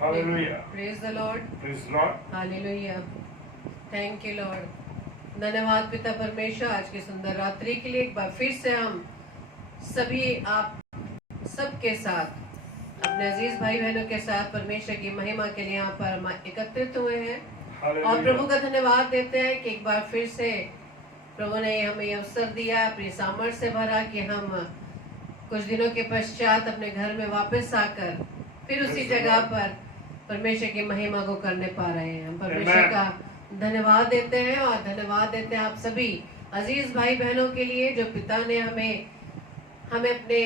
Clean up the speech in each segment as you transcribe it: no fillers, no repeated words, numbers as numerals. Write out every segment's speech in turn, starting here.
Hallelujah. Praise the Lord. Praise the Lord. Hallelujah. Thank you Lord. धन्यवाद पिता परमेश्वर, आज की सुंदर रात्रि के लिए एक बार फिर से हम सभी आप सबके साथ अपने अजीज भाई बहनों के साथ परमेश्वर की महिमा के लिए यहाँ पर हम एकत्रित हुए हैं और प्रभु का धन्यवाद देते हैं कि एक बार फिर से प्रभु ने हमें अवसर दिया, अपनी सामर्थ्य से भरा कि हम कुछ दिनों के पश्चात अपने घर में वापस आकर फिर उसी जगह पर परमेश्वर की महिमा को करने पा रहे हैं। हम परमेश्वर का धन्यवाद देते हैं और धन्यवाद देते हैं आप सभी अजीज भाई बहनों के लिए जो पिता ने हमें अपने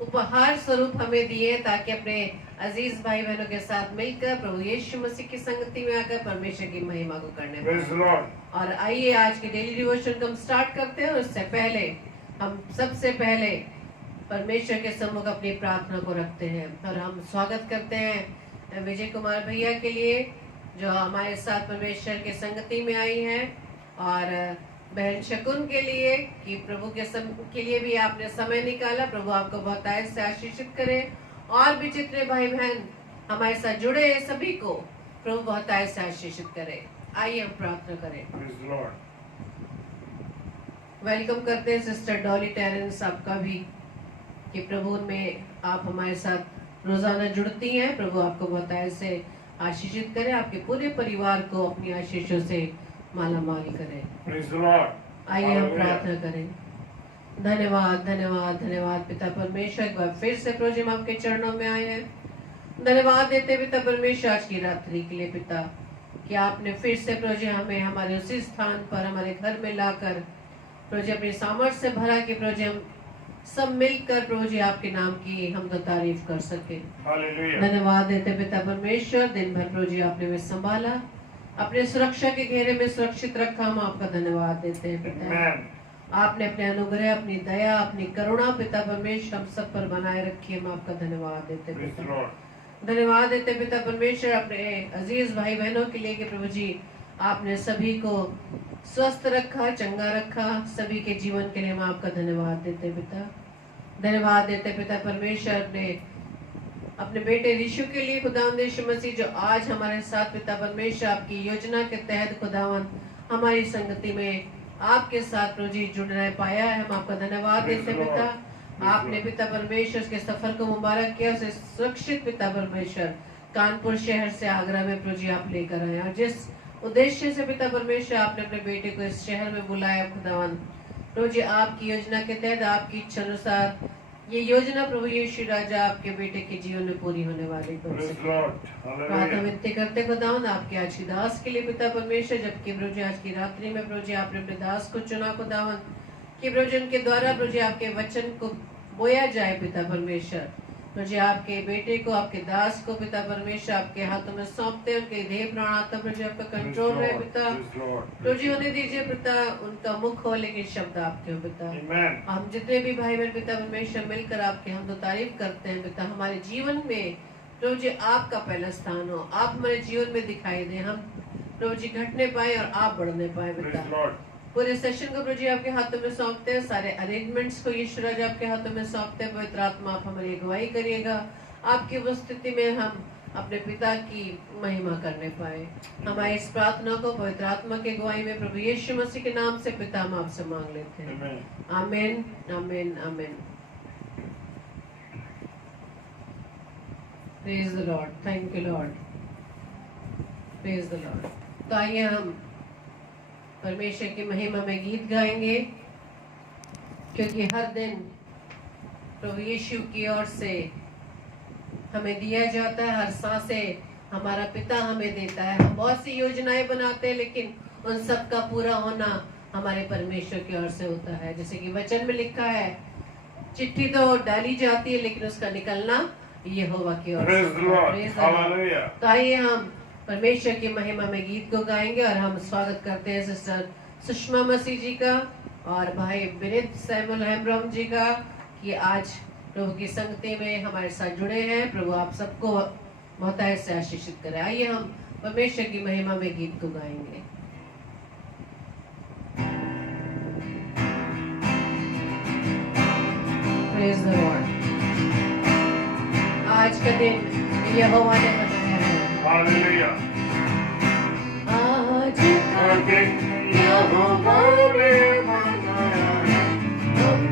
उपहार स्वरूप हमें दिए ताकि अपने अजीज भाई बहनों के साथ मिलकर प्रभु यीशु मसीह की संगति में आकर परमेश्वर की महिमा को करने पाए। और आइए आज के डेली डिवोशन को हम स्टार्ट करते हैं। उससे पहले हम सबसे पहले परमेश्वर के सम्मुख अपनी प्रार्थना को रखते हैं और हम स्वागत करते हैं विजय कुमार भैया के लिए जो हमारे साथ परमेश्वर के संगति में आई हैं, और बहन शकुन के लिए कि प्रभु के लिए भी आपने समय निकाला। प्रभु आपको बहुत से आशीषित करे और भी जितने भाई बहन हमारे साथ जुड़े हैं सभी को प्रभु बहुत से आशीषित करे। आइए हम प्रार्थना करें। वेलकम करते हैं सिस्टर डॉली टेरेंस आपका भी कि प्रभु में आप हमारे साथ रोजाना जुड़ती हैं। प्रभु आपको बहुत से आशीषित करें, आपके पूरे परिवार को अपनी आशीषों से माला माल करें। आइए हम प्रार्थना करें। धन्यवाद धन्यवाद धन्यवाद पिता परमेश्वर, एक बार फिर से प्रभु जी हम आपके चरणों में आए हैं। धन्यवाद देते पिता परमेश्वर आज की रात्रि के लिए पिता कि आपने फिर से प्रभु जी हमें हमारे उसी स्थान पर हमारे घर में लाकर प्रभु जी अपनी सामर्थ्य से भरा कि प्रभु जी हम सब मिलकर प्रभु जी आपके नाम की हम तो तारीफ कर सके। धन्यवाद देते पिता परमेश्वर, दिन भर प्रभु जी आपने हमें संभाला, अपने सुरक्षा के घेरे में सुरक्षित रखा। हम आपका धन्यवाद देते हैं पिता। आपने अपने अनुग्रह, अपनी दया, अपनी करुणा पिता परमेश्वर हम सब पर बनाए रखी। हम आपका धन्यवाद देते पिता। धन्यवाद देते पिता परमेश्वर अपने अजीज भाई बहनों के लिए कि प्रभु जी आपने सभी को स्वस्थ रखा, चंगा रखा, सभी के जीवन के लिए हम आपका धन्यवाद देते पिता। धन्यवाद देते पिता परमेश्वर ने अपने बेटे यीशु के लिए खुदावंद यीशु मसीह जो आज हमारे साथ पिता परमेश्वर आपकी योजना के तहत खुदावंद हमारी संगति में आपके साथ प्रभु जी जुड़ने पाया है। हम आपका धन्यवाद देते पिता। आपने पिता परमेश्वर के सफर को मुबारक किया, उसे सुरक्षित पिता परमेश्वर कानपुर शहर से आगरा में प्रभु जी आप लेकर आए और जिस उद्देश्य से पिता परमेश्वर आपने अपने बेटे को इस शहर में बुलाया खुदावन प्रभु जी आपकी योजना के तहत आपकी इच्छा अनुसार ये योजना प्रभु यीशु राजा आपके बेटे के जीवन में पूरी होने वाली प्रार्थना विनती करते खुदावन आपके आज की दास के लिए पिता परमेश्वर, जबकि प्रभु जी आज की रात्रि में प्रभु जी आपने अपने दास को चुना खुदावन कि प्रभु जी उनके द्वारा प्रभु जी आपके वचन को बोया जाए पिता परमेश्वर। प्रभु जी आपके बेटे को, आपके दास को पिता परमेश्वर आपके हाथों में सौंपते, उनके देह प्राण आत्मा प्रभु जी आपका कंट्रोल रहे पिता। प्रभु जी होने दीजिए पिता, उनका मुख हो लेकिन शब्द आपके हो पिता। हम जितने भी भाई बहन पिता परमेश्वर मिलकर आपके हम तो तारीफ करते हैं पिता। हमारे जीवन में प्रभु जी आपका पहला स्थान हो, आप हमारे जीवन में दिखाई दे, हम प्रभु जी घटने पाए और आप बढ़ने पाए पिता। पूरे सेशन को प्रभु जी आपके हाथों में सौंपते हैं, सारे अरेंजमेंट्स को यीशु राजा आपके हाथों में सौंपते हैं। पवित्र आत्मा आप हमारी अगुवाई करिएगा, आपकी उपस्थिति में हम अपने पिता की महिमा करने पाए। हमारी इस प्रार्थना को पवित्र आत्मा की अगुवाई में प्रभु यीशु मसीह के नाम से पिता हम आपसे मांग लेते हैं। आमीन आमीन आमीन। Praise the Lord, thank you Lord, praise the Lord. तो आइए हम परमेश्वर की महिमा में गीत गाएंगे, क्योंकि हर दिन प्रभु यीशु की ओर से हमें दिया जाता है, हर सांसें हमारा पिता हमें देता है। हम बहुत सी योजनाएं बनाते हैं लेकिन उन सब का पूरा होना हमारे परमेश्वर की ओर से होता है। जैसे कि वचन में लिखा है, चिट्ठी तो डाली जाती है लेकिन उसका निकलना यहोवा की ओर से। तो आइए हम परमेश्वर की महिमा में गीत को गाएंगे और हम स्वागत करते हैं सिस्टर सुषमा मसीह जी का और भाई विनीत सैमुअल हेम्ब्रम जी का कि आज प्रभु की संगति में हमारे साथ जुड़े हैं। प्रभु आप सबको बहुत से आशीषित करें। आइए हम परमेश्वर की महिमा में गीत को गाएंगे। Praise the Lord. आज का दिन यहोवा ने बनाया है। हालेलुया। आज का दिन यहोवा ने बनाया है, हम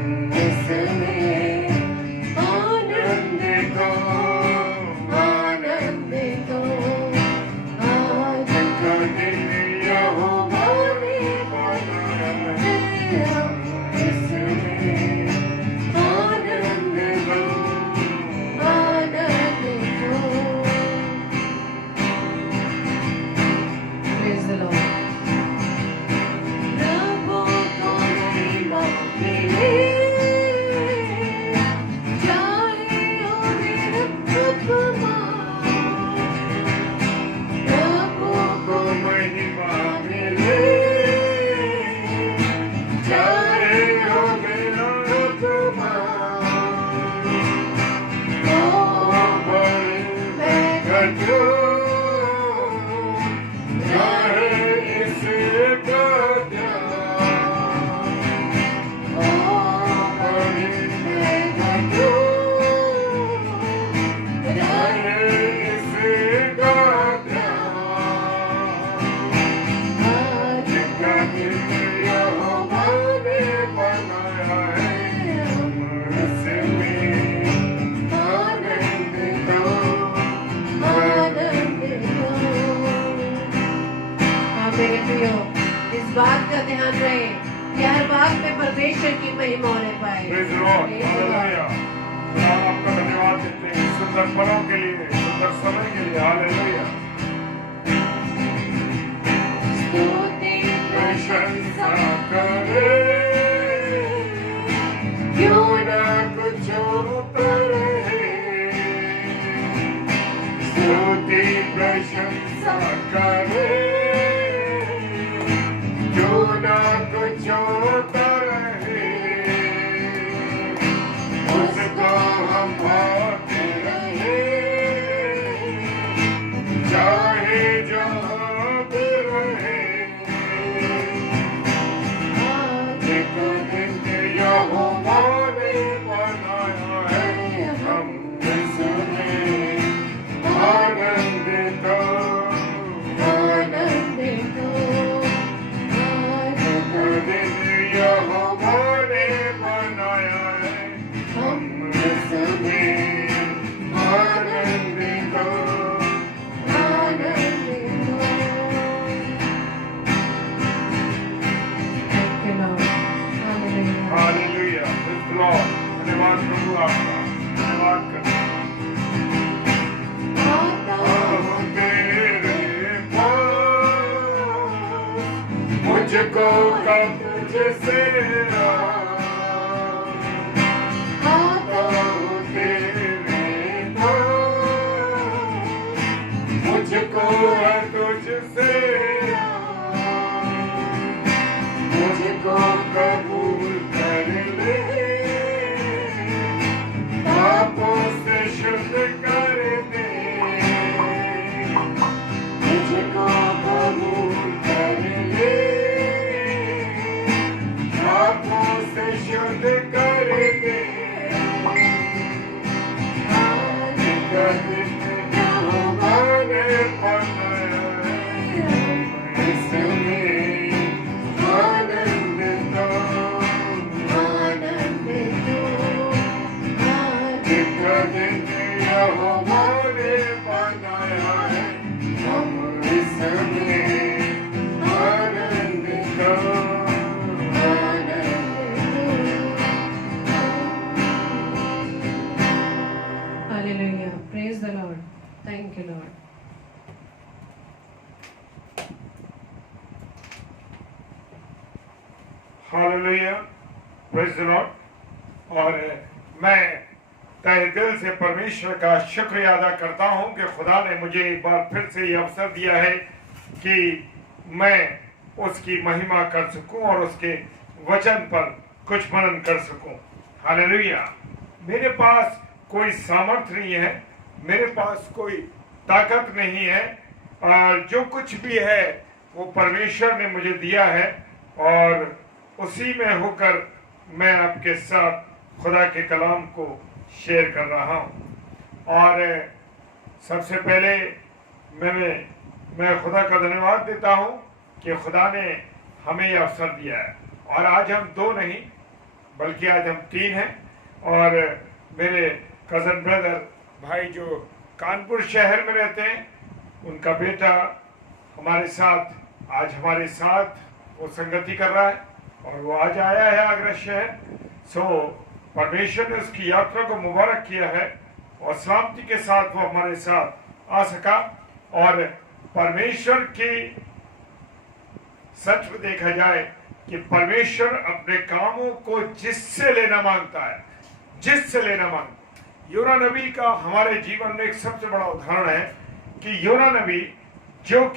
इसमें आनंद लो, आनंद लो। आज का दिन यहोवा ने बनाया है, हम इसमें आनंद लो, आनंद लो। Praise the Lord. प्रभु को महिमा मिले, जाए और उपमा। प्रभु को महिमा मिले, जाए और उपमा। ओ बड़े मैं घटूं, मेरे प्रियो, इस बात का ध्यान रहे कि हर बात में परमेश्वर की महिमा होने पाए। Praise the Lord. हालेलुया। हम आपका धन्यवाद देते हैं सुंदर पलों के लिए, सुंदर समय के लिए। हालेलुया। स्तुति प्रशंसा करे, क्यों ना कुछ रहे। स्तुति प्रशंसा करे, कुछ रहे। उसको हम पाते रहे, चाहे जहाँ भी रहे। आज का दिन यहोवा ने बनाया है, हम इसमें आनंदित हो, आनंदित हो। यहोवा ने बनाया है, हम इसमें आनंदित हो, आनंदित हो। हालेलुया। धन्यवाद प्रभु आपका, धन्यवाद करते हैं। तेरे पास मुझको कब तुझसे आता हूँ तेरे पास, मुझको है तुझसे, मुझको कबूल कर ले, पापों से शुद्ध कर दे। मुझको कबूल कर ले, पापों से शुद्ध कर दे। आज का दिन यहोवा ने बनाया है, इसमें आनंदित हो, आनंदित हो। आज का दिन यहोवा ने बनाया है, हम इसमें आनंदित हो। Hallelujah. Praise the Lord. Thank you, Lord. Hallelujah. Praise the Lord. और मैं तहे दिल से परमेश्वर का शुक्रिया अदा करता हूं कि खुदा ने मुझे एक बार फिर से ये अवसर दिया है कि मैं उसकी महिमा कर सकूं और उसके वचन पर कुछ मनन कर सकूं। हालेलुया। मेरे पास कोई सामर्थ्य नहीं है, मेरे पास कोई ताकत नहीं है, और जो कुछ भी है वो परमेश्वर ने मुझे दिया है, और उसी में होकर मैं आपके साथ खुदा के कलाम को शेयर कर रहा हूँ। और सबसे पहले मैं खुदा का धन्यवाद देता हूँ कि खुदा ने हमें यह अवसर दिया है। और आज हम 2 नहीं बल्कि आज हम 3 हैं। और मेरे कज़न ब्रदर भाई जो कानपुर शहर में रहते हैं, उनका बेटा हमारे साथ वो संगति कर रहा है और वो आज आया है आगरा शहर। सो परमेश्वर ने उसकी यात्रा को मुबारक किया है और सलामती के साथ वो हमारे साथ आ सका। और परमेश्वर की सच में देखा जाए कि परमेश्वर अपने कामों को जिससे लेना मांगता है, योना नबी का हमारे जीवन में एक सबसे बड़ा उदाहरण है कि योना नबी जो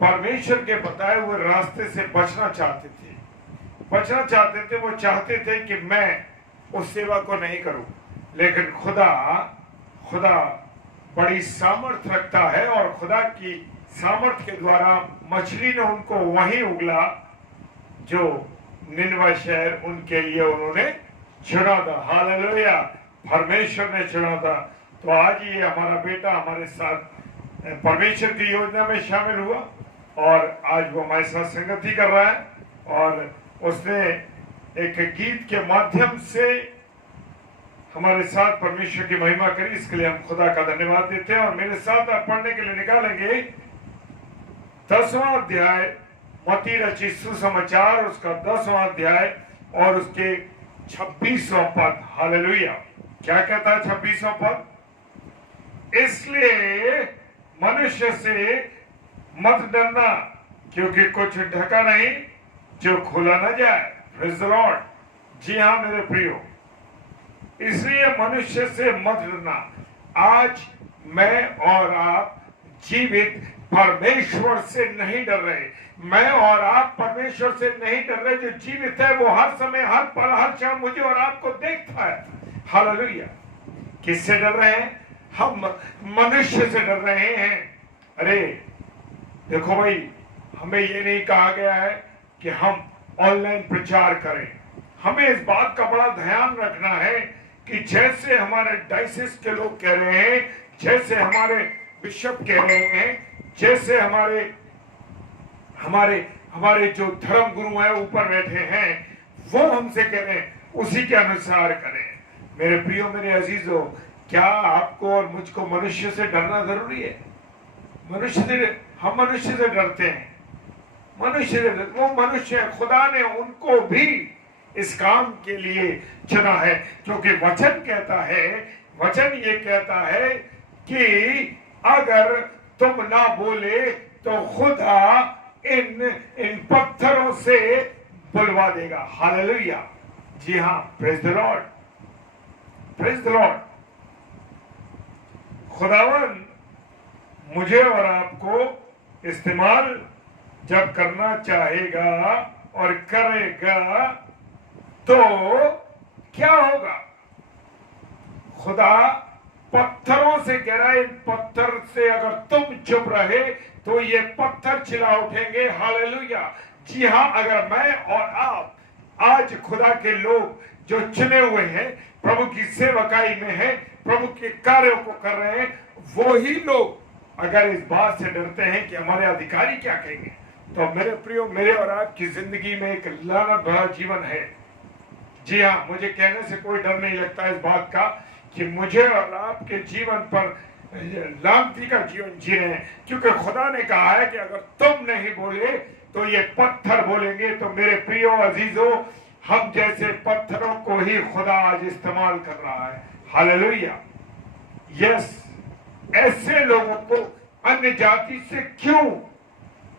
परमेश्वर के बताए हुए रास्ते से बचना चाहते थे। वो चाहते थे कि मैं उस सेवा को नहीं करूं, लेकिन खुदा बड़ी सामर्थ्य रखता है और खुदा की सामर्थ्य के द्वारा मछली ने उनको वहीं उगला जो निनवा शहर उनके लिए उन्होंने चुना था। हालेलुया, परमेश्वर ने चुना था। तो आज ये हमारा बेटा हमारे साथ परमेश्वर की योजना में शामिल हुआ और आज वो हमारे साथ संगति कर रहा है। और उसने एक गीत के माध्यम से हमारे साथ परमेश्वर की महिमा करी, इसके लिए हम खुदा का धन्यवाद देते हैं। और मेरे साथ आप पढ़ने के लिए निकालेंगे 10वां अध्याय मत्ती रचित सुसमाचार, उसका 10वां अध्याय और उसके 26वां पद। हालेलुया, क्या कहता है 26वां पद? इसलिए मनुष्य से मत डरना, क्योंकि कुछ ढका नहीं जो खोला न जाए। Praise the Lord. जी हाँ मेरे प्रियो, इसलिए मनुष्य से मत डरना। आज मैं और आप जीवित परमेश्वर से नहीं डर रहे। मैं और आप परमेश्वर से नहीं डर रहे। जो जीवित है वो हर समय, हर पल, हर क्षण मुझे और आपको देखता है। हालेलुया। किससे डर रहे हैं? हम मनुष्य से डर रहे हैं। अरे देखो भाई, हमें ये नहीं कहा गया है कि हम ऑनलाइन प्रचार करें। हमें इस बात का बड़ा ध्यान रखना है कि जैसे हमारे डायसिस के लोग कह रहे हैं, जैसे हमारे बिशप कह रहे हैं, जैसे हमारे जो धर्म गुरु हैं ऊपर बैठे हैं, वो हमसे कह रहे हैं, उसी के अनुसार करें। मेरे प्रियो, मेरे अजीजों, क्या आपको और मुझको मनुष्य से डरना जरूरी है? हम मनुष्य से डरते हैं। वो मनुष्य, खुदा ने उनको भी इस काम के लिए चुना है, क्योंकि वचन ये कहता है कि अगर तुम ना बोले तो खुदा इन पत्थरों से बुलवा देगा। हालेलुया। जी हाँ, praise the Lord, praise the Lord. खुदावन मुझे और आपको इस्तेमाल जब करना चाहेगा और करेगा तो क्या होगा? खुदा पत्थरों से कह रहा है, इन पत्थर से अगर तुम चुप रहे तो ये पत्थर चिल्ला उठेंगे। हालेलुया। जी हाँ, अगर मैं और आप आज खुदा के लोग जो चुने हुए हैं, प्रभु की सेवकाई में हैं, प्रभु के कार्यों को कर रहे हैं, वो ही लोग अगर इस बात से डरते हैं कि हमारे अधिकारी क्या कहेंगे, तो मेरे प्रियो, मेरे और आपकी जिंदगी में एक लानत भरा जीवन है। जी हाँ, मुझे कहने से कोई डर नहीं लगता इस बात का कि मुझे और आपके जीवन पर लानती का जीवन जी रहे हैं, क्योंकि खुदा ने कहा है कि अगर तुम नहीं बोले तो ये पत्थर बोलेंगे। तो मेरे प्रियो अजीजों, हम जैसे पत्थरों को ही खुदा आज इस्तेमाल कर रहा है। हालेलुया। यस, ऐसे लोगों को अन्य जाति से क्यों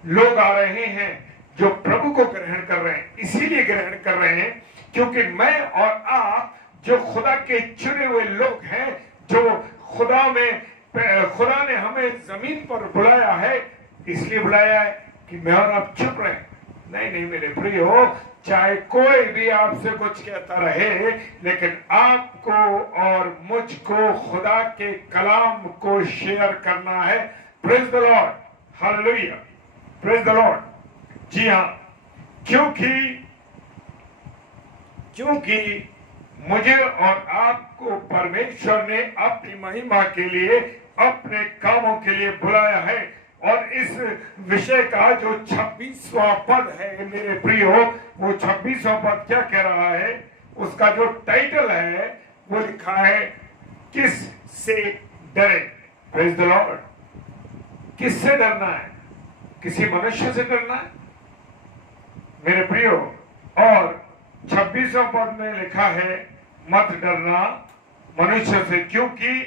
लोग आ रहे हैं जो प्रभु को ग्रहण कर रहे हैं? इसीलिए ग्रहण कर रहे हैं क्योंकि मैं और आप जो खुदा के चुने हुए लोग हैं, जो खुदा ने हमें जमीन पर बुलाया है, इसलिए बुलाया है कि मैं और आप चुप रहे। नहीं मेरे प्रियो, चाहे कोई भी आपसे कुछ कहता रहे, लेकिन आपको और मुझको खुदा के कलाम को शेयर करना है। Praise the Lord. Hallelujah, praise the Lord. जी हाँ, क्योंकि मुझे और आपको परमेश्वर ने अपनी महिमा के लिए, अपने कामों के लिए बुलाया है। और इस विषय का जो 26वां पद है मेरे प्रियो, वो 26वां पद क्या कह रहा है, उसका जो टाइटल है वो लिखा है, किस से डरे। Praise the Lord. किससे डरना है? किसी मनुष्य से डरना है मेरे प्रियो। और 26वां पद में लिखा है, मत डरना मनुष्य से, क्योंकि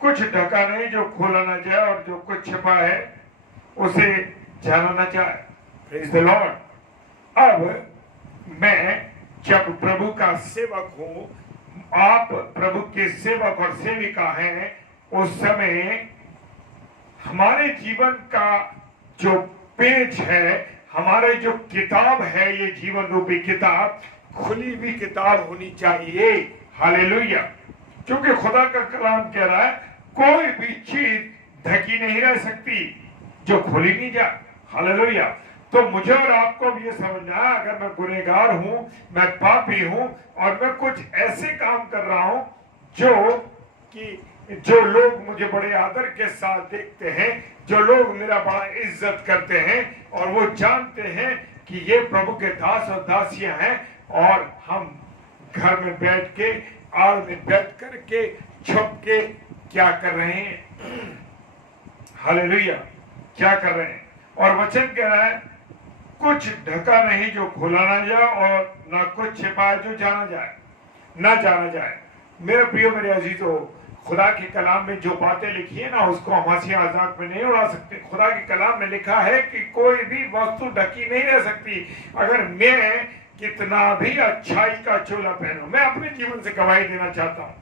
कुछ ढका नहीं जो खोला ना जाए, और जो कुछ छिपा है उसे जाना ना जाए। Praise the Lord. अब मैं जब प्रभु का सेवक हूं, आप प्रभु के सेवक और सेविका हैं, उस समय हमारे जीवन का जो पेज है, हमारे जो किताब है, ये जीवन रूपी किताब खुली हुई किताब होनी चाहिए। हालेलुया। क्योंकि खुदा का कलाम कह रहा है, कोई भी चीज ढकी नहीं रह सकती जो खोली नहीं जाए। हालेलुया। तो मुझे और आपको भी ये समझना है, अगर मैं गुनहगार हूं, मैं पापी हूं, और मैं कुछ ऐसे काम कर रहा हूं जो लोग मुझे बड़े आदर के साथ देखते हैं, जो लोग मेरा बड़ा इज्जत करते हैं, और वो जानते हैं कि ये प्रभु के दास और दासियां हैं, और हम घर में बैठ के, आड़ में बैठ करके, छुप के क्या कर रहे हैं? हालेलुया। क्या कर रहे हैं? और वचन कह रहा है, कुछ ढका नहीं जो खोला ना जाए, और ना कुछ छिपा जो ना जाना जाए। मेरे प्रियो, मेरे अजीजों, खुदा के कलाम में जो बातें लिखी है ना, उसको हम हंसी मजाक में नहीं उड़ा सकते। खुदा के कलाम में लिखा है कि कोई भी वस्तु ढकी नहीं रह सकती। अगर मैं कितना भी अच्छाई का चोला पहनूं, मैं अपने जीवन से गवाही देना चाहता हूं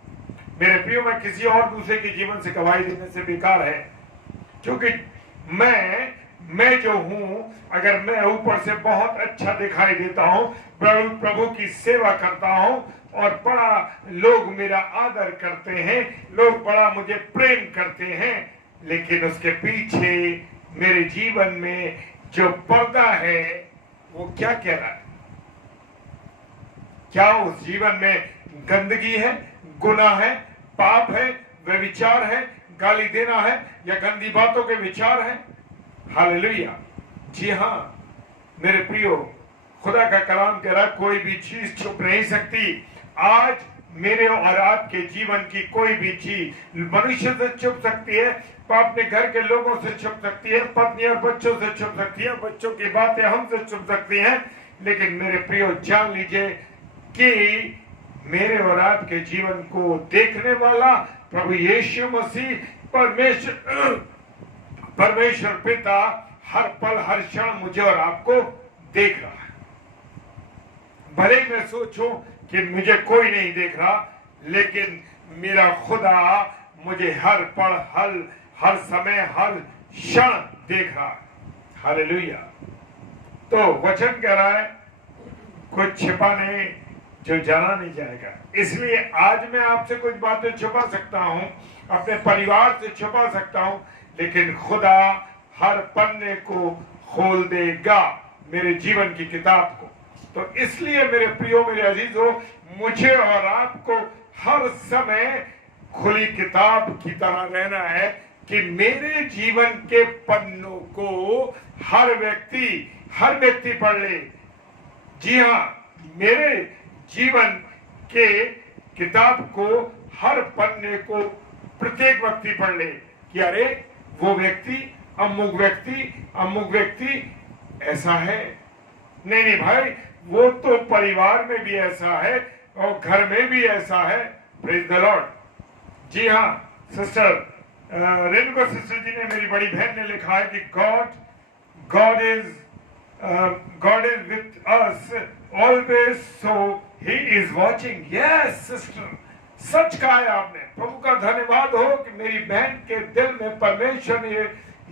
मेरे प्रियो, मैं किसी और दूसरे के जीवन से गवाही देने से बेकार है। क्योंकि मैं जो हूं, अगर मैं ऊपर से बहुत अच्छा दिखाई देता हूं, प्रभु की सेवा करता हूं, और बड़ा लोग मेरा आदर करते हैं, लोग बड़ा मुझे प्रेम करते हैं, लेकिन उसके पीछे मेरे जीवन में जो पर्दा है वो क्या कह रहा है? क्या उस जीवन में गंदगी है, गुनाह है, पाप है, व्यभिचार है, गाली देना है, या गंदी बातों के विचार है? हालेलुया। जी हाँ मेरे प्रियो, खुदा का कलाम कह रहा है, कोई भी चीज छुप नहीं सकती। आज मेरे और आपके जीवन की कोई भी चीज मनुष्य से छुप सकती है, अपने घर के लोगों से छुप सकती है, पत्नी और बच्चों से छुप सकती है, बच्चों की बातें हमसे छुप सकती हैं, लेकिन मेरे प्रियो जान लीजिए कि मेरे और आपके जीवन को देखने वाला प्रभु यीशु मसीह परमेश्वर पिता हर पल हर क्षण मुझे और आपको देख रहा है। भले ही मैं सोचूं कि मुझे कोई नहीं देख रहा, लेकिन मेरा खुदा मुझे हर पल हर समय हर क्षण देख रहा है। हालेलुया। तो वचन कह रहा है, कुछ छिपा नहीं जो जाना नहीं जाएगा। इसलिए आज मैं आपसे कुछ बातें छुपा सकता हूं, अपने परिवार से छुपा सकता हूं, लेकिन खुदा हर पन्ने को खोल देगा, मेरे जीवन की किताब को। तो इसलिए मेरे प्रियो, मेरे अजीजों, मुझे और आपको हर समय खुली किताब की तरह रहना है कि मेरे जीवन के पन्नों को हर व्यक्ति पढ़ ले। जी हाँ, मेरे जीवन के किताब को हर पन्ने को प्रत्येक व्यक्ति पढ़ ले कि अरे वो व्यक्ति अमुक व्यक्ति ऐसा है। नहीं भाई, वो तो परिवार में भी ऐसा है और घर में भी ऐसा है। Praise the Lord. जी हाँ, सिस्टर रेणुका सिस्टर जी ने, मेरी बड़ी बहन ने लिखा है कि God is with us always, so he is watching. Yes, sister, सच कहा है आपने। प्रभु का धन्यवाद हो कि मेरी बहन के दिल में परमेश्वर ने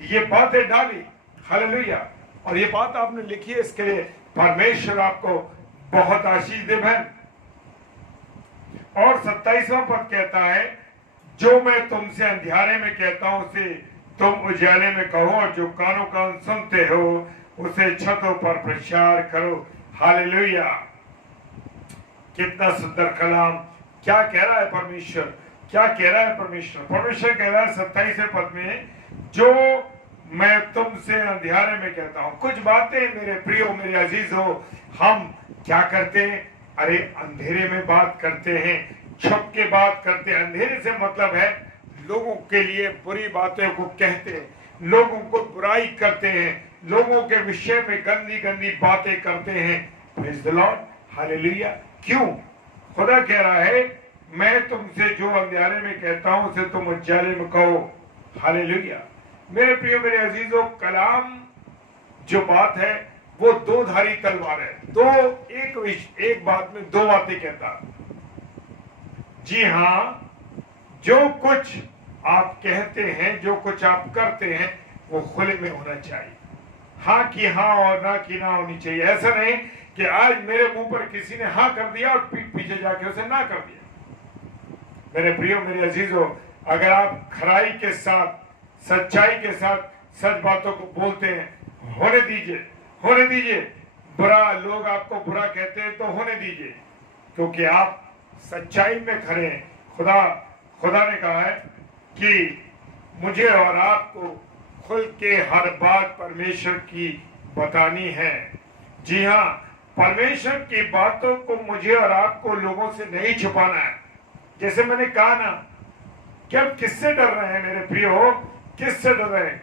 ये बातें डाली। हालेलुया। और ये बात आपने लिखी है, इसके लिए परमेश्वर आपको बहुत आशीष दे बहन। और 27वां पद कहता है, जो मैं तुमसे अंधियारे में कहता हूं उसे तुम उजाले में कहो, और जो कानों कान सुनते हो उसे छतों पर प्रचार करो। हालेलुया। कितना सुंदर कलाम, क्या कह रहा है परमेश्वर, क्या कह रहा है परमेश्वर। परमेश्वर कह रहा है 27वें पद में, जो मैं तुमसे अंधियारे में कहता हूं। कुछ बातें मेरे प्रियो, मेरे अजीजों, हम क्या करते हैं? अरे अंधेरे में बात करते हैं, छुप के बात करते हैं। अंधेरे से मतलब है लोगों के लिए बुरी बातों को कहते हैं, लोगों को बुराई करते हैं, लोगों के विषय में गंदी गंदी बातें करते हैं। Praise the Lord, hallelujah. क्यों? खुदा कह रहा है, मैं तुमसे जो अंधियारे में कहता हूं उसे तुम उजाले में कहो। हालेलुया। मेरे प्रियो, मेरे अजीजों, कलाम जो बात है वो दो धारी तलवार है। एक बात में दो बातें कहता। जी हां, जो कुछ आप कहते हैं, जो कुछ आप करते हैं, वो खुले में होना चाहिए। हाँ की हाँ और ना की ना होनी चाहिए। ऐसा नहीं कि आज मेरे मुंह पर किसी ने हाँ कर दिया और पीठ पीछे जाके उसे ना कर दिया। मेरे प्रियो, मेरे अजीजों, अगर आप खराई के साथ, सच्चाई के साथ सच बातों को बोलते हैं, होने दीजिए, होने दीजिए। बुरा लोग आपको बुरा कहते हैं तो होने दीजिए, क्योंकि आप सच्चाई में खड़े हैं। खुदा ने कहा है कि मुझे और आपको खुल के हर बात परमेश्वर की बतानी है। जी हाँ, परमेश्वर की बातों को मुझे और आपको लोगों से नहीं छुपाना है। जैसे मैंने कहा ना, कि हम किससे डर रहे हैं मेरे प्रियो, किससे डर रहे हैं?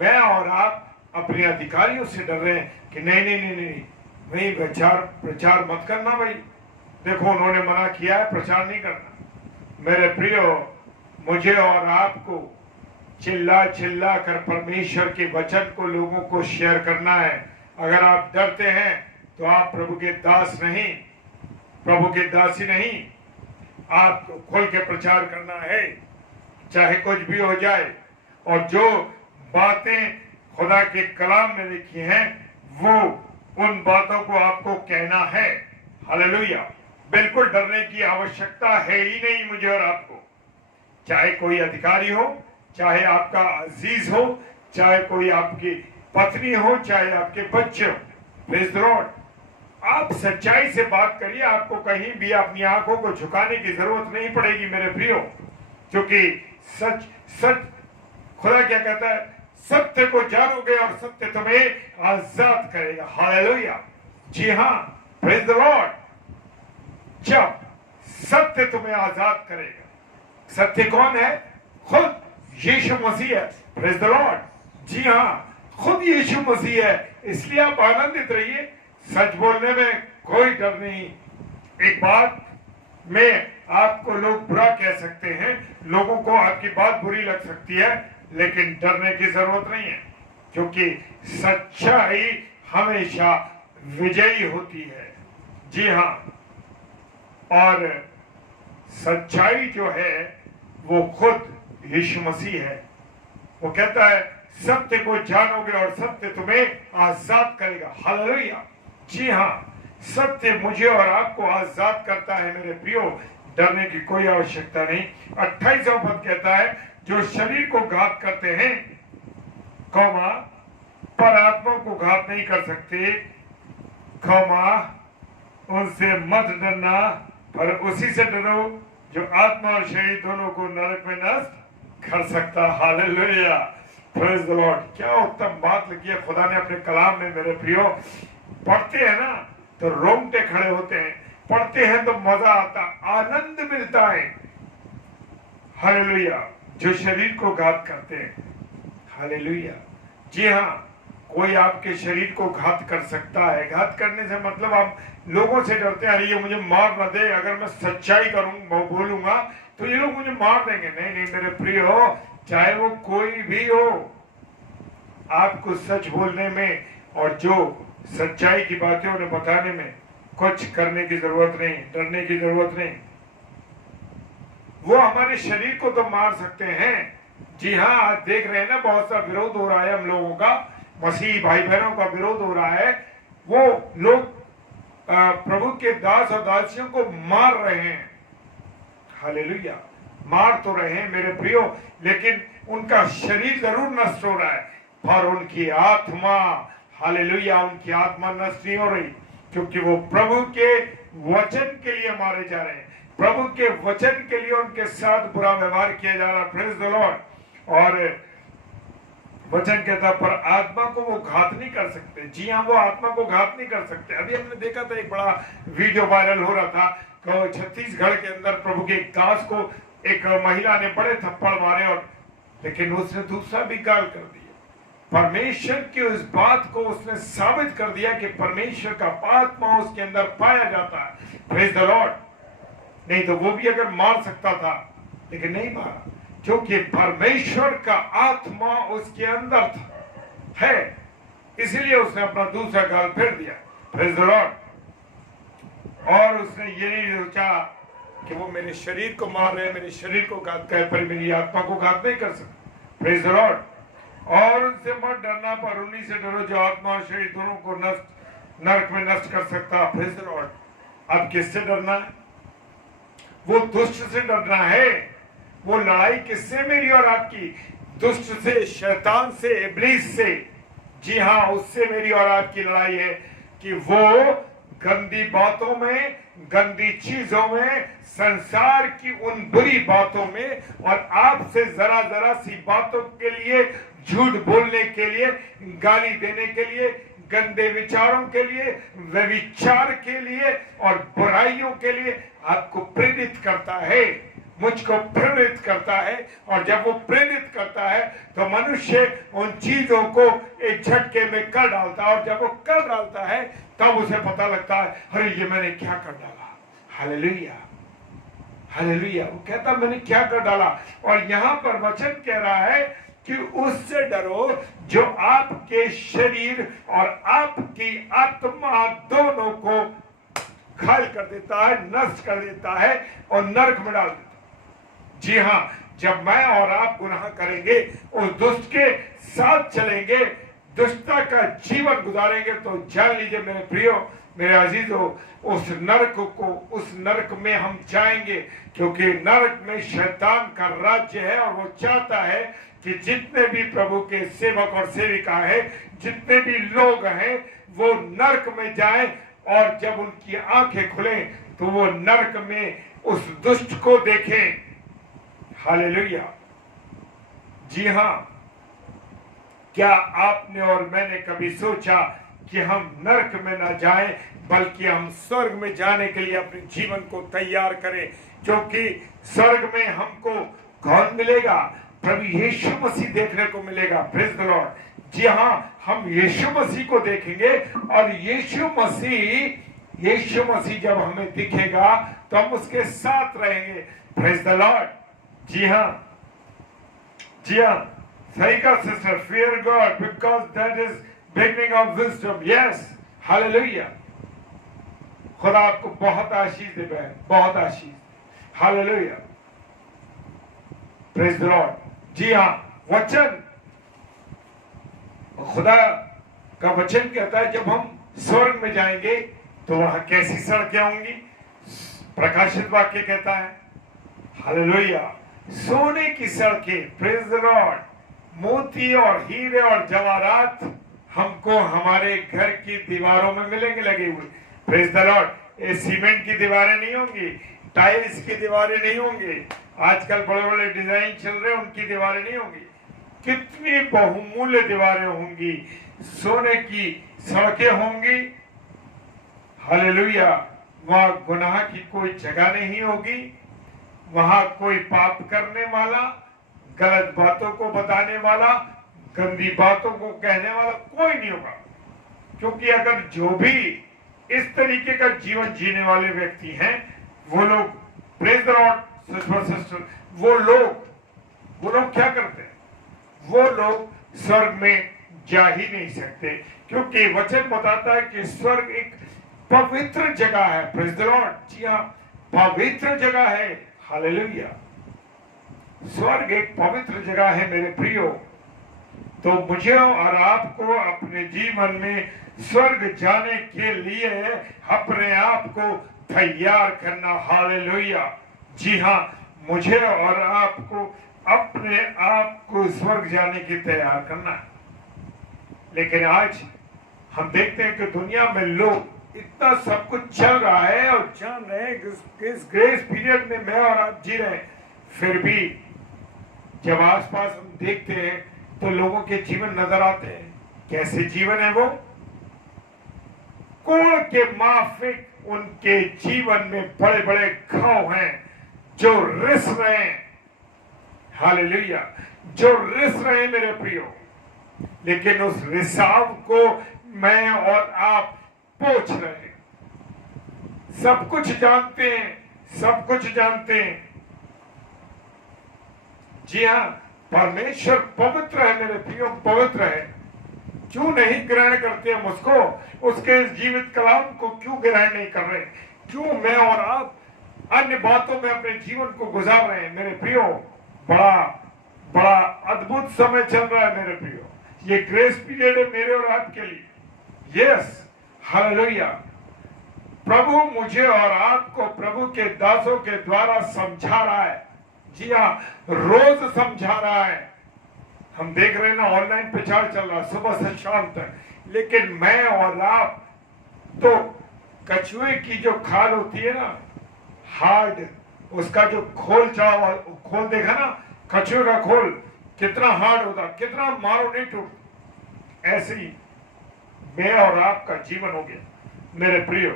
मैं और आप अपने अधिकारियों से डर रहे हैं कि नहीं नहीं नहीं नहीं भाई, प्रचार मत करना भाई, देखो उन्होंने मना किया है, प्रचार नहीं करना। मेरे प्रियो, मुझे और आपको चिल्ला चिल्ला कर परमेश्वर के वचन को लोगों को शेयर करना है। अगर आप डरते हैं तो आप प्रभु के दास नहीं, प्रभु के दासी नहीं। आपको खोल के प्रचार करना है, चाहे कुछ भी हो जाए। और जो बातें खुदा के कलाम में लिखी हैं, वो उन बातों को आपको कहना है। हालेलुया। बिल्कुल डरने की आवश्यकता है ही नहीं मुझे और आपको। चाहे कोई अधिकारी हो, चाहे आपका अजीज हो, चाहे कोई आपकी पत्नी हो, चाहे आपके बच्चे हो। Praise the Lord. आप सच्चाई से बात करिए, आपको कहीं भी अपनी आंखों को झुकाने की जरूरत नहीं पड़ेगी मेरे प्रियो, क्योंकि सच खुदा क्या कहता है? सत्य को जानोगे और सत्य तुम्हें आजाद करेगा। हालेलुया। जी हाँ, प्रेज़ द लॉर्ड। जब सत्य तुम्हें आजाद करेगा, सत्य कौन है? खुद यीशु मसीह है। Praise the Lord. जी हाँ, खुद यीशु मसीह है। इसलिए आप आनंदित रहिए, सच बोलने में कोई डर नहीं। एक बात में आपको लोग बुरा कह सकते हैं, लोगों को आपकी बात बुरी लग सकती है, लेकिन डरने की जरूरत नहीं है, क्योंकि सच्चाई हमेशा विजयी होती है। जी हाँ, और सच्चाई जो है वो खुद यीशु मसीह है। वो कहता है, सत्य को जानोगे और सत्य तुम्हें आजाद करेगा। हालेलुया। जी हाँ, सत्य मुझे और आपको आजाद करता है मेरे प्रियो। डरने की कोई आवश्यकता नहीं। 28वां पद कहता है, जो शरीर को घात करते हैं, कौमा, पर आत्मा को घात नहीं कर सकते, कौमा, उनसे मत डरना, पर उसी से डरो जो आत्मा और शरीर दोनों को नरक में नष्ट कर सकता। हालेलुया। Praise the Lord. क्या उत्तम बात लिखी है खुदा ने अपने कलाम में मेरे प्रियो। पढ़ते हैं ना तो रोंगटे खड़े होते हैं, पढ़ते हैं तो मजा आता, आनंद मिलता है। हालेलुया। जो शरीर को घात करते हैं। हालेलुया। जी हाँ, कोई आपके शरीर को घात कर सकता है। घात करने से मतलब आप लोगों से डरते हैं, अरे ये मुझे मार न दे, अगर मैं सच्चाई करूंगा, बोलूंगा तो ये लोग मुझे मार देंगे। नहीं नहीं मेरे प्रिय हो, चाहे वो कोई भी हो, आपको सच बोलने में और जो सच्चाई की बातें उन्हें बताने में कुछ करने की जरूरत नहीं, डरने की जरूरत नहीं। वो हमारे शरीर को तो मार सकते हैं। जी हाँ, आज देख रहे हैं ना, बहुत सा विरोध हो रहा है हम लोगों का, मसीह भाई बहनों का विरोध हो रहा है। वो लोग प्रभु के दास और दासियों को मार रहे हैं। हालेलुया। मार तो रहे हैं मेरे प्रियो, लेकिन उनका शरीर जरूर नष्ट हो रहा है, पर उनकी आत्मा, हालेलुया, उनकी आत्मा नष्ट नहीं हो रही। क्योंकि वो प्रभु के वचन के लिए मारे जा रहे हैं, प्रभु के वचन के लिए उनके साथ बुरा व्यवहार किया जा रहा है। Praise the Lord. और वचन कहता पर आत्मा को वो घात नहीं कर सकते। जी हाँ, वो आत्मा को घात नहीं कर सकते। अभी हमने देखा था, एक बड़ा वीडियो वायरल हो रहा था कि छत्तीसगढ़ के अंदर प्रभु के दास को एक महिला ने बड़े थप्पड़ मारे, और लेकिन उसने दूसरा भी गाल कर दिया। परमेश्वर की उस बात को उसने साबित कर दिया कि परमेश्वर का आत्मा उसके अंदर पाया जाता है। Praise the Lord. नहीं तो वो भी अगर मार सकता था, लेकिन नहीं मारा, क्योंकि परमेश्वर का आत्मा उसके अंदर था है, इसलिए उसने अपना दूसरा गाल फेर दिया। Praise the Lord. और उसने ये नहीं सोचा कि वो मेरे शरीर को मार रहे हैं, मेरे शरीर को घात कर, पर मेरी आत्मा को घात नहीं कर सकते। Praise the Lord. और उनसे मत डरना, पर उन्हीं से डरो जो आत्मा और शरीर दोनों को नरक में नष्ट कर सकता। Praise the Lord. अब किससे डरना है? वो दुष्ट से डरना है। वो लड़ाई किससे? मेरी और आपकी, दुष्ट से, शैतान से, इब्लीस से। जी हाँ, उससे मेरी और आपकी लड़ाई है कि वो गंदी बातों में, गंदी चीजों में, संसार की उन बुरी बातों में, और आपसे जरा जरा सी बातों के लिए, झूठ बोलने के लिए, गाली देने के लिए, गंदे विचारों के लिए, व्यभिचार के लिए और बुराइयों के लिए आपको प्रेरित करता है, मुझको प्रेरित करता है। और जब वो प्रेरित करता है तो मनुष्य उन चीजों को एक झटके में कर डालता है, और जब वो कर डालता है तब उसे पता लगता है, अरे ये मैंने क्या कर डाला। Hallelujah, hallelujah. वो कहता मैंने क्या कर डाला। और यहाँ पर वचन कह रहा है कि उससे डरो जो आपके शरीर और आपकी आत्मा दोनों को घायल कर देता है, नष्ट कर देता है और नरक में डाल देता है। जी हाँ, जब मैं और आप गुनाह करेंगे, उस दुष्ट के साथ चलेंगे, दुष्टता का जीवन गुजारेंगे, तो जान लीजिए मेरे प्रियो, मेरे अजीजों, उस नरक में हम जाएंगे। क्योंकि नरक में शैतान का राज्य है, और वो चाहता है कि जितने भी प्रभु के सेवक और सेविका हैं, जितने भी लोग हैं, वो नरक में जाएं, और जब उनकी आंखें खुलें तो वो नरक में उस दुष्ट को देखें। हालेलुया। जी हाँ, क्या आपने और मैंने कभी सोचा कि हम नरक में न जाएं, बल्कि हम स्वर्ग में जाने के लिए अपने जीवन को तैयार करें? क्योंकि स्वर्ग में हमको कौन मिलेगा? प्रभु यीशु मसीह देखने को मिलेगा। Praise the Lord. जी हाँ, हम यीशु मसीह को देखेंगे, और यीशु मसीह जब हमें दिखेगा तो हम उसके साथ रहेंगे। Praise the Lord. जी हाँ, जी हाँ, सही का sister, fear God because that is beginning of wisdom. Yes, hallelujah. खुदा आपको बहुत आशीष दे बहन, बहुत आशीष। Hallelujah, praise the Lord. जी हाँ, वचन, खुदा का वचन कहता है जब हम स्वर्ग में जाएंगे तो वहां कैसी सड़कें होंगी? प्रकाशित वाक्य कहता है, हालेलुया, सोने की सड़कें। Praise the Lord. मोती और हीरे और जवाहरात हमको हमारे घर की दीवारों में मिलेंगे लगे हुए। Praise the Lord. ये सीमेंट की दीवारें नहीं होंगी, टाइल्स की दीवारें नहीं होंगी, आजकल बड़े बड़े डिजाइन चल रहे हैं, उनकी दीवारें नहीं होंगी। कितनी बहुमूल्य दीवारें होंगी, सोने की सड़कें होंगी। हालेलुया। वहां गुनाह की कोई जगह नहीं होगी, वहां कोई पाप करने वाला, गलत बातों को बताने वाला, गंदी बातों को कहने वाला कोई नहीं होगा। क्योंकि अगर जो भी इस तरीके का जीवन जीने वाले व्यक्ति हैं, वो लोग, प्रेज द लॉर्ड सिस्टर, वो लोग क्या करते हैं? वो लोग स्वर्ग में जा ही नहीं सकते, क्योंकि वचन बताता है कि स्वर्ग एक पवित्र जगह है। Praise the Lord. जी हाँ, पवित्र जगह है। हालेलुया। स्वर्ग एक पवित्र जगह है मेरे प्रियो। तो मुझे और आपको अपने जीवन में स्वर्ग जाने के लिए अपने आप को तैयार करना। हालेलुया। जी हाँ, मुझे और आपको अपने आप को स्वर्ग जाने की तैयार करना है। लेकिन आज हम देखते हैं कि दुनिया में लोग इतना सब कुछ चल रहा है और जान रहे हैं कि इस ग्रेस पीरियड में मैं और आप जी रहे हैं, फिर भी जब आसपास हम देखते हैं तो लोगों के जीवन नजर आते हैं। कैसे जीवन है वो? कोड़ के माफिक उनके जीवन में बड़े बड़े घाव हैं जो रिस रहे हैं। हालेलुया, जो रिस रहे हैं मेरे प्रियो, लेकिन उस रिसाव को मैं और आप पोंछ रहे हैं। सब कुछ जानते हैं, सब कुछ जानते हैं। जी हाँ, परमेश्वर पवित्र है मेरे प्रियो, पवित्र है। क्यों नहीं ग्रहण करते हम उसको? उसके जीवित कलाम को क्यों ग्रहण नहीं कर रहे? क्यों मैं और आप अन्य बातों में अपने जीवन को गुजार रहे हैं मेरे प्रियो? बड़ा बड़ा अद्भुत समय चल रहा है मेरे प्रियो। ये ग्रेस पीरियड है मेरे और आपके लिए। Yes, hallelujah. प्रभु मुझे और आपको प्रभु के दासों के द्वारा समझा रहा है। जी हाँ, रोज समझा रहा है। हम देख रहे हैं ना, ऑनलाइन प्रचार चल रहा है सुबह से शाम तक, लेकिन मैं और आप तो कछुए की जो खाल होती है ना, हार्ड, उसका जो खोल चाहो, खोल देखा ना, कछुए का खोल कितना हार्ड होता, कितना मारो नहीं टूट। ऐसे ही मैं और आपका जीवन हो गया मेरे प्रियो।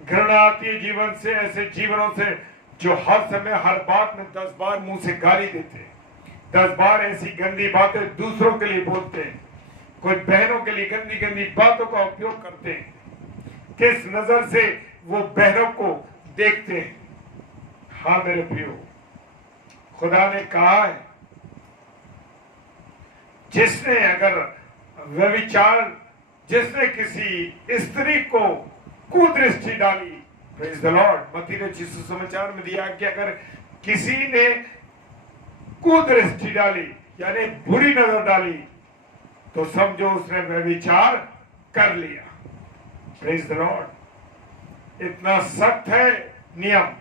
घृणा आती है जीवन से, ऐसे जीवनों से जो हर समय हर बात में 10 बार मुंह से गाली देते हैं, 10 बार ऐसी गंदी बातें दूसरों के लिए बोलते हैं, कुछ बहनों के लिए गंदी गंदी बातों का उपयोग करते हैं। किस नजर से वो बहनों को देखते हैं। हाँ मेरे प्रियो, खुदा ने कहा है, जिसने अगर व्यभिचार, जिसने किसी स्त्री को कुदृष्टि डाली, प्रेज़ द लॉर्ड, मत्ती ने सुसमाचार में दिया कि अगर किसी ने कुदृष्टि डाली यानी बुरी नजर डाली, तो समझो उसने व्यभिचार कर लिया। Praise the Lord. इतना सख्त है नियम,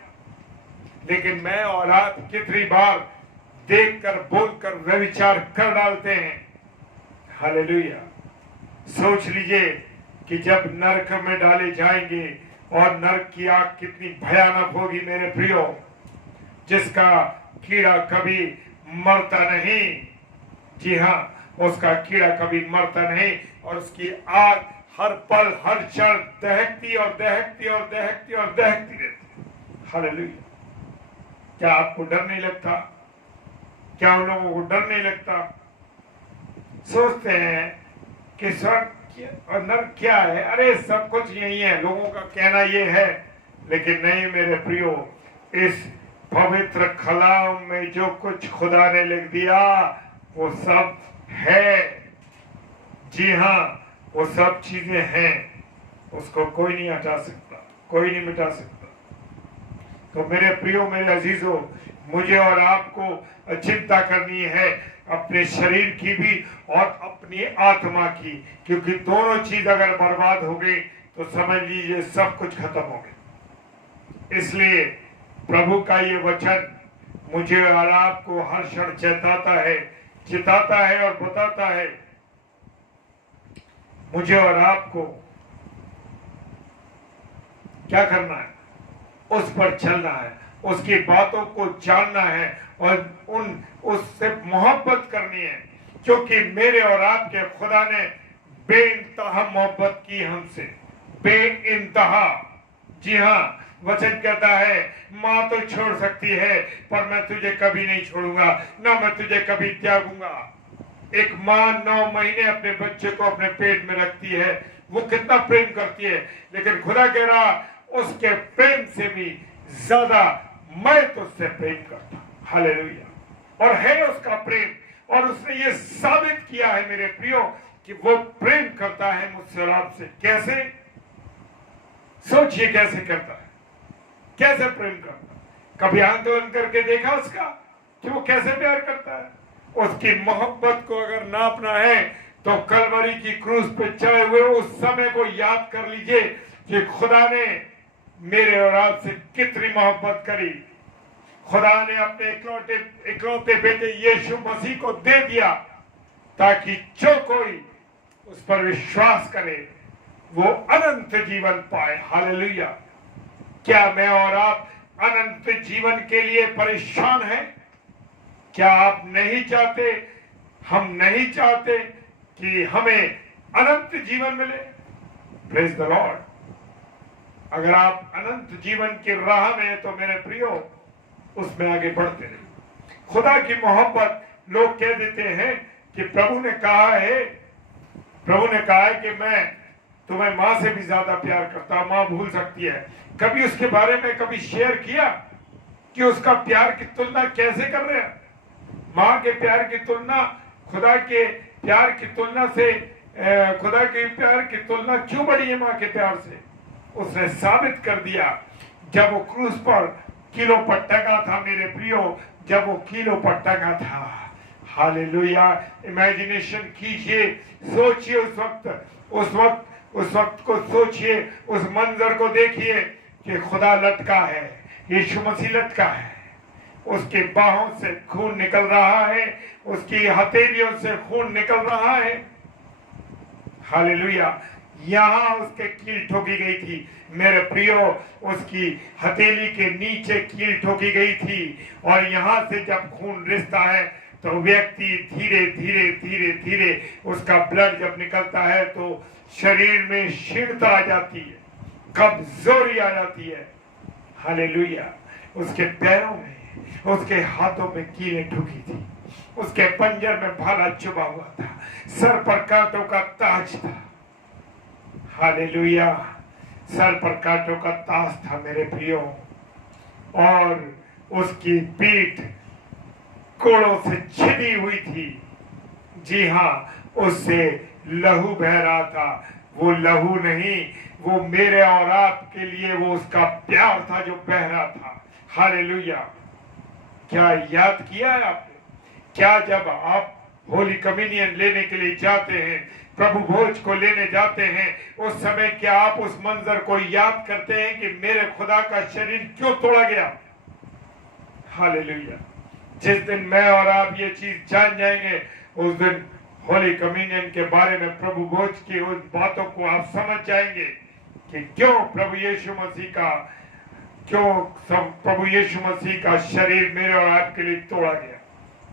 लेकिन मैं और आप कितनी बार देखकर बोलकर व्यभिचार कर डालते हैं। हालेलुया। सोच लीजिए कि जब नरक में डाले जाएंगे, और नरक की आग कितनी भयानक होगी मेरे प्रियो, जिसका कीड़ा कभी मरता नहीं। जी हाँ, उसका कीड़ा कभी मरता नहीं, और उसकी आग हर पल हर क्षण दहकती और दहकती और दहकती और दहकती रहती है। हालेलुया। क्या आपको डर नहीं लगता? क्या उन लोगों को डर नहीं लगता? सोचते हैं कि स्वर्ग और नरक क्या है, अरे सब कुछ यही है, लोगों का कहना ये है। लेकिन नहीं मेरे प्रियो, इस पवित्र कलाम में जो कुछ खुदा ने लिख दिया वो सब है। जी हाँ, वो सब चीजें हैं, उसको कोई नहीं हटा सकता, कोई नहीं मिटा सकता। तो मेरे प्रियो, मेरे अजीजों, मुझे और आपको चिंता करनी है अपने शरीर की भी और अपनी आत्मा की, क्योंकि दोनों चीज अगर बर्बाद हो गई तो समझ लीजिए सब कुछ खत्म हो गया। इसलिए प्रभु का ये वचन मुझे और आपको हर क्षण चिताता है और बताता है मुझे और आपको क्या करना है, उस पर चलना है, उसकी बातों को जानना है और उससे मोहब्बत करनी है, क्योंकि मेरे और आपके खुदा ने बेइंतहा मोहब्बत की हमसे, बेइंतहा। जी हाँ, वचन कहता है माँ तो छोड़ सकती है पर मैं तुझे कभी नहीं छोड़ूंगा, ना मैं तुझे कभी त्यागूंगा। एक माँ 9 महीने अपने बच्चे को अपने पेट में रखती है, वो कितना प्रेम करती है, लेकिन खुदा कह रहा उसके प्रेम से भी ज्यादा मैं तुझसे प्रेम करता। हालेलुया। और है उसका प्रेम, और उसने ये साबित किया है मेरे प्रियो कि वो प्रेम करता है मुझसे और आपसे। कैसे? सोचिए कैसे करता है, कैसे प्रेम करता है। कभी आंदोलन करके देखा उसका कि वो कैसे प्यार करता है? उसकी मोहब्बत को अगर नापना है तो कलवरी की क्रूस पे चढ़े हुए उस समय को याद कर लीजिए कि खुदा ने मेरे और आपसे कितनी मोहब्बत करी। खुदा ने अपने इकलौते बेटे यीशु मसीह को दे दिया ताकि जो कोई उस पर विश्वास करे वो अनंत जीवन पाए। हालेलुया। क्या मैं और आप अनंत जीवन के लिए परेशान हैं? क्या आप नहीं चाहते, हम नहीं चाहते कि हमें अनंत जीवन मिले? Praise the Lord. अगर आप अनंत जीवन की राह में हैं तो मेरे प्रियो उसमें आगे बढ़ते रहिए। खुदा की मोहब्बत, लोग कह देते हैं कि प्रभु ने कहा है कि मैं तुम्हें मां से भी ज्यादा प्यार करता हूं। मां भूल सकती है। कभी उसके बारे में कभी शेयर किया कि उसका प्यार की तुलना कैसे कर रहे हैं? मां के प्यार की तुलना खुदा के प्यार की तुलना से, खुदा के प्यार की तुलना क्यों बड़ी है मां के प्यार से? उसने साबित कर दिया जब वो क्रूस पर कीलों पर टंगा था। मेरे प्रियो, जब वो कीलों पर टंगा था, हालेलुया। इमेजिनेशन कीजिए, सोचिए उस वक्त को सोचिए, उस मंजर को देखिए कि खुदा लटका है, यीशु मसीह लटका है, उसके बाहों से खून निकल रहा है, उसकी हथेलियों से खून निकल रहा है। हालेलुया। यहां उसके कील ठोकी गई थी मेरे प्रियो, उसकी हथेली के नीचे कील ठोकी गई थी। और यहां से जब खून रिसता है तो व्यक्ति धीरे धीरे धीरे धीरे उसका ब्लड जब निकलता है तो शरीर में क्षीणता आ जाती है, कमजोरी आ जाती है। हालेलुया। उसके पैरों में, उसके हाथों में कीलें ठुकी थी, उसके पंजर में भाला चुभा हुआ था, सर पर कांटों का ताज था। हालेलुया। सर पर कांटों का ताज था मेरे प्रियो, और उसकी पीठ कोड़ों से छिदी हुई थी। जी हाँ, उससे लहू बह रहा था। वो लहू नहीं, वो मेरे और आपके लिए वो उसका प्यार था जो बह रहा था। हालेलुया। क्या याद किया है आपने? क्या जब आप होली कम्युनियन लेने के लिए जाते हैं, प्रभु भोज को लेने जाते हैं, उस समय क्या आप उस मंजर को याद करते हैं कि मेरे खुदा का शरीर क्यों तोड़ा गया? हालेलुया। जिस दिन मैं और आप ये चीज जान जाएंगे, उस दिन होली कम्युनियन के बारे में, प्रभु भोज की उस बातों को आप समझ जाएंगे कि क्यों प्रभु यीशु मसीह का शरीर मेरे और आपके लिए तोड़ा गया।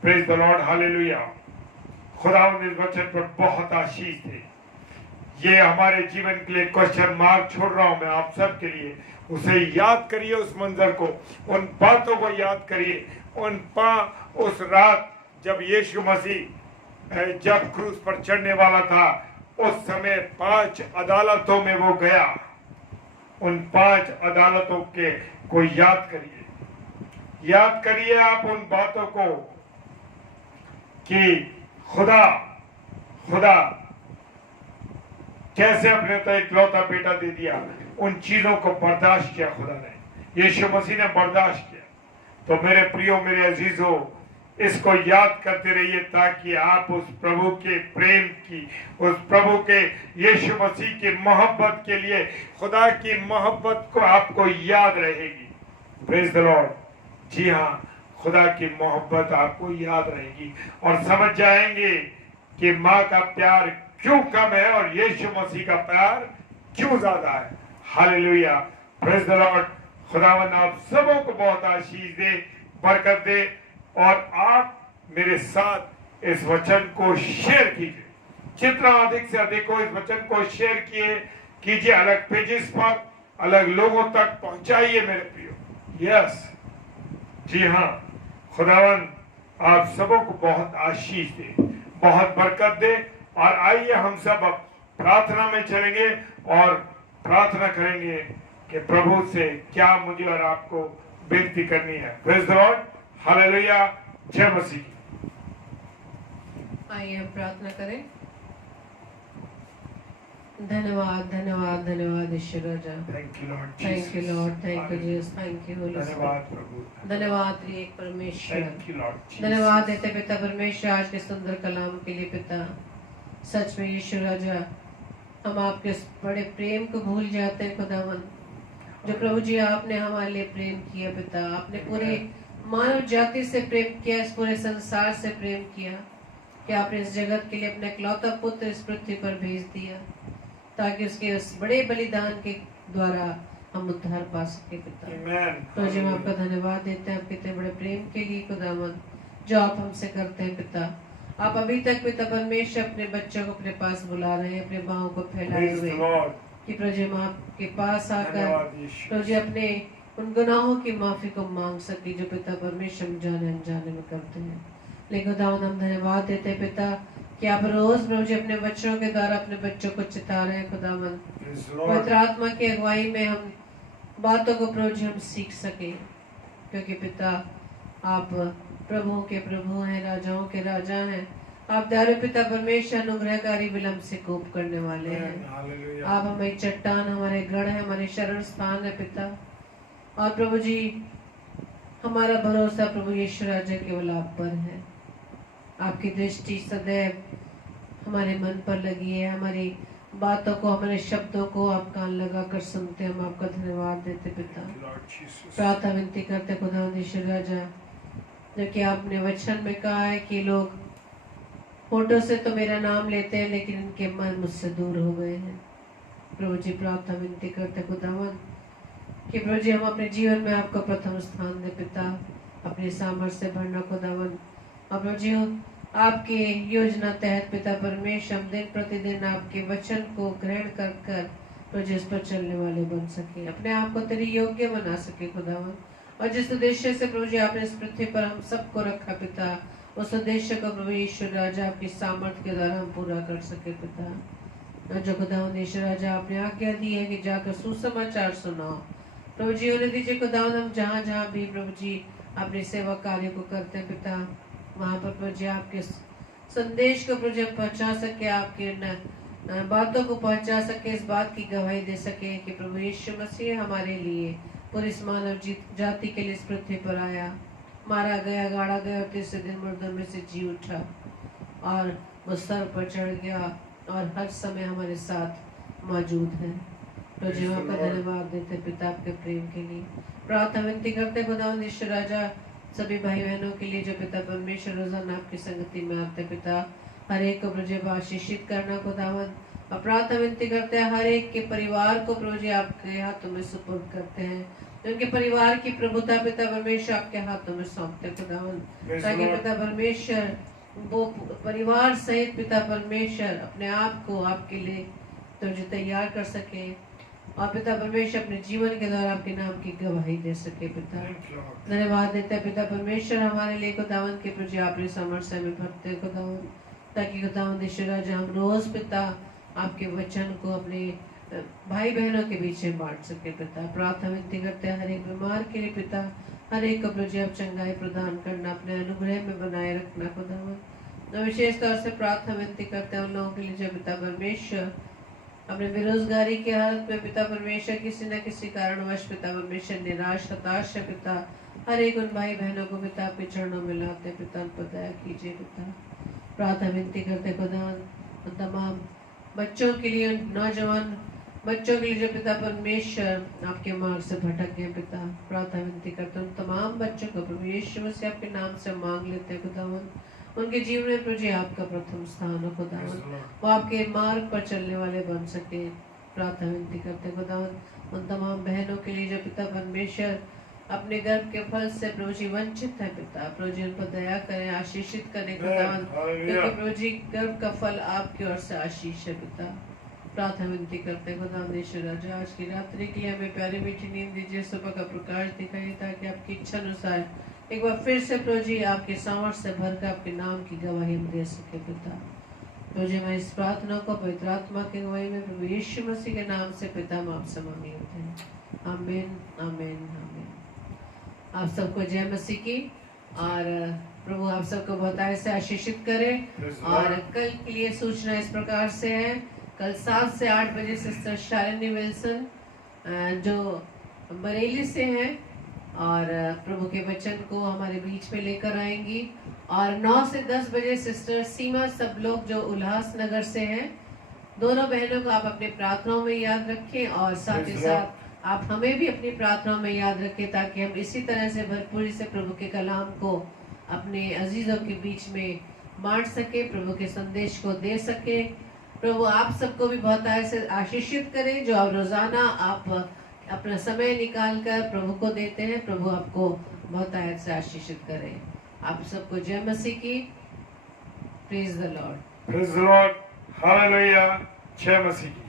Praise the Lord. हालेलुया। खुदा इस वचन पर बहुत आशीष थे। ये हमारे जीवन के लिए क्वेश्चन मार्क छोड़ रहा हूं मैं आप सब के लिए। उसे याद करिए, उस मंजर को, उन बातों को याद करिए। उस रात जब यीशु मसीह जब क्रूस पर चढ़ने वाला था, उस समय 5 अदालतों में वो गया। उन 5 अदालतों को याद करिए आप उन बातों को कि खुदा कैसे अपने तो इकलौता बेटा दे दिया। उन चीजों को बर्दाश्त किया खुदा ने, यीशु मसीह ने बर्दाश्त किया। तो मेरे प्रियो, मेरे अजीजों, इसको याद करते रहिए ताकि आप उस प्रभु के प्रेम की, उस प्रभु के यीशु मसीह की मोहब्बत के लिए, खुदा की मोहब्बत को आपको याद रहेगी। Praise the Lord. जी हाँ, खुदा की मोहब्बत आपको याद रहेगी और समझ जाएंगे कि माँ का प्यार क्यों कम है और यीशु मसीह का प्यार क्यों ज्यादा है। हालेलुया। Praise the Lord. खुदावंद आप सबों को बहुत आशीष दे, बरकत दे, और आप मेरे साथ इस वचन को शेयर कीजिए। जितना अधिक से अधिक हो इस वचन को शेयर कीजिए, अलग पेजेस पर, अलग लोगों तक पहुंचाइए मेरे प्रियो। यस, जी हाँ, खुदावंद आप सबों को बहुत आशीष दे, बहुत बरकत दे। और आइए हम सब अब प्रार्थना में चलेंगे और प्रार्थना करेंगे कि प्रभु से क्या मुझे और आपको विनती करनी है। Praise the Lord. हालेलुया। जय मसीह। आइए हम प्रार्थना करें। धन्यवाद धन्यवाद धन्यवाद ईश्वर राजा। Thank you Lord. Thank you Lord. Thank you Jesus. Thank you Holy Spirit. धन्यवाद प्रभु। धन्यवाद त्रिएक परमेश्वर। Thank you Lord. धन्यवाद देते पिता परमेश्वर आज के सुंदर कलाम के लिए। पिता सच में यीशु राजा, हम आपके उस बड़े प्रेम को भूल जाते हैं खुदावन, जो प्रभु जी आपने हमारे लिए प्रेम किया। पिता आपने पूरी मानव जाति से प्रेम किया, इस पूरे संसार से प्रेम किया कि आपने इस जगत के लिए अपने इकलौता पुत्र इस पृथ्वी पर भेज दिया। ताकि उसके उस बड़े बलिदान के द्वारा हम उद्धार पा सके पिता। Amen. तो जी हम आपका धन्यवाद देते हैं आपके इतने बड़े प्रेम के लिए खुदावन जो आप हमसे करते हैं पिता। आप अभी तक पिता परमेश्वर अपने बच्चों को अपने पास बुला रहे हैं, अपने बाहों को फैलाए Praise हुए the Lord. कि प्रभु हम आपके पास आकर धन्यवाद यीशु। प्रभु जी अपने उन गुनाहों की माफी को मांग सके जो पिता परमेश्वर हम जाने अनजाने में करते हैं। लेकिन खुदावन हम धन्यवाद देते हैं पिता कि आप रोज प्रभु जी अपने बच्चों के द्वारा अपने बच्चों को चिता रहे हैं खुदावन। Praise the Lord. पवित्र आत्मा की अगुवाई में हम बातों को प्रभु जी हम सीख सके, क्योंकि पिता आप प्रभुओं के प्रभु हैं, राजाओं के राजा हैं। आप दयालु पिता परमेश्वर अनुग्रहकारी विलंब से कोप करने वाले Amen. हैं। Hallelujah. आप हमारी चट्टान, हमारे गढ़ है, हमारे शरण स्थान है पिता। और प्रभु जी हमारा भरोसा प्रभु यीशु राजा केवल आप पर है। आपकी दृष्टि सदैव हमारे मन पर लगी है, हमारी बातों को, हमारे शब्दों को आप कान लगा कर सुनते हैं। हम आपका धन्यवाद देते पिता। Thank you, Lord Jesus. प्रार्थना विनती करते खुदा यीशु राजा, जो कि आपने वचन में कहा है कि लोग होठों से तो मेरा नाम लेते हैं लेकिन इनके मन मुझसे दूर हो गए हैं। प्रभु जी प्रार्थना विनती करते खुदावन कि प्रभु जी हम अपने जीवन में आपका प्रथम स्थान दे पिता, अपने सामर्थ्य से भरना खुदावन। और प्रभु जी आपके योजना तहत पिता परमेश्वर हम दिन प्रतिदिन आपके वचन को ग्रहण कर कर प्रभु जी उस पर चलने वाले बन सके, अपने आप को तेरी योग्य बना सके खुदावन। और जिस उद्देश्य से प्रभु जी आपने इस पृथ्वी पर हम सबको रखा पिता, उस उद्देश्य को प्रभु यीशु राजा आपकी सामर्थ्य के द्वारा हम पूरा कर सके पिता। और जो खुदावन यीशु राजा आपने आज्ञा दी है कि जाकर सुसमाचार सुनाओ, प्रभु जी उन्हें दीजिए खुदावन। हम जहाँ जहाँ भी प्रभु जी अपने सेवा कार्य को करते हैं पिता, वहाँ पर प्रभु जी आपके संदेश को प्रभु जी पहुँचा सके, आपके बातों को पहुँचा सके, इस बात की गवाही दे सके कि प्रभु यीशु मसीह हमारे लिए पूरी इस मानव जाति के लिए इस पृथ्वी पर आया, मारा गया, गाड़ा गया और तीसरे दिन मुर्दों में से जी उठा और वो सर पर चढ़ गया और हर समय हमारे साथ मौजूद है। तो जी आपका धन्यवाद देते पिता आपके प्रेम के लिए। प्रार्थना विनती करते खुदावंद यीशु राजा सभी भाई बहनों के लिए जो पिता परमेश्वर रोजाना आपकी संगति में आते पिता, हर एक को प्रभु आशीषित करना खुदावंद। और प्रार्थना विनती करते हैं हर एक के परिवार को प्रभु जी आपके हाथों में सुपुर्द करते हैं, उनके परिवार की प्रभुता पिता परमेश्वर आपके हाथों में सौंपते खुदावंद, ताकि पिता परमेश्वर वो परिवार सहित पिता परमेश्वर अपने आप को आपके लिए तो जो तैयार कर सके और पिता परमेश्वर अपने जीवन के द्वारा आपके नाम की गवाही दे सके पिता। धन्यवाद देते हैं पिता परमेश्वर हमारे लिए खुदावंद के प्रति आपने सामर्थ्य में भरते खुदावंद, ताकि खुदावंद ईश्वर राजा हम रोज पिता आपके वचन को अपने भाई बहनों के बीच में बांट सके पिता। प्रार्थना विनती करते हैं हर एक बीमार के लिए पिता, हर एक को प्रभु आप चंगाई प्रदान करना, अपने अनुग्रह में बनाए रखना खुदावंद। विशेष तौर से प्रार्थना विनती करते हैं उन लोगों के लिए जो पिता परमेश्वर अपने बेरोजगारी की हालत में पिता परमेश्वर किसी न किसी कारणवश पिता परमेश्वर निराश हताश है पिता, हर एक उन भाई बहनों को पिता आपके चरणों में लाते पिता, उन पर दया कीजिए पिता। प्रार्थना विनती करते खुदा उन तमाम बच्चों के लिए, नौजवान बच्चों के लिए जो पिता परमेश्वर आपके मार्ग से भटक गए पिता, प्रार्थना विनती करते उन तमाम बच्चों को प्रभु यीशु मसीह आपके नाम से मांग लेते खुदावन, उनके जीवन में प्रभु जी आपका प्रथम स्थान हो खुदावन, वो आपके मार्ग पर चलने वाले बन सके। प्रार्थना विनती करते खुदावन उन तमाम बहनों के लिए जो पिता परमेश्वर अपने गर्भ के फल से प्रभु जी वंचित है पिता, प्रभु जी उन पर दया करें, आशीषित करें खुदावन, क्योंकि प्रभु जी गर्भ का फल आपकी ओर से आशीष है पिता। प्रार्थना विनती करते खुदावंद यीशु राजा आज की रात्रि के लिए हमें प्यारी मीठी नींद दीजिए, सुबह का प्रकाश दिखाइए, ताकि आपकी इच्छा अनुसार एक बार फिर से प्रभु जी आपके सामर्थ्य से भरकर आपके नाम की गवाही हम दे सके पिता। प्रभु जी मैं इस प्रार्थना को पवित्र आत्मा की गवाही में प्रभु यीशु मसीह के नाम से पिता हम आपसे मांग लेते हैं, आमीन आमीन आमीन। आप सबको जय मसीह की, और प्रभु आप सबको बहुत ऐसे आशीषित करे। और कल के लिए सूचना इस प्रकार से है, कल 7 से 8 बजे सिस्टर शालिनी विल्सन जो बरेली से हैं और प्रभु के वचन को हमारे बीच में लेकर आएंगी, और 9 से 10 बजे सिस्टर सीमा सब लोग जो उल्लासनगर से हैं, दोनों बहनों को आप अपने प्रार्थनाओं में याद रखें, और साथ ही साथ आप हमें भी अपनी प्रार्थनाओं में याद रखें, ताकि हम इसी तरह से भरपूरी से प्रभु के कलाम को अपने अजीजों के बीच में बांट सके, प्रभु के संदेश को दे सके। प्रभु आप सबको भी बहुत ऐसे आशीषित करें जो आप रोजाना आप अपना समय निकाल कर प्रभु को देते हैं। प्रभु आपको बहुत ऐसे आशीषित करें। आप सबको जय मसीह की। Praise the Lord. Praise the Lord, hallelujah, जय मसीह की।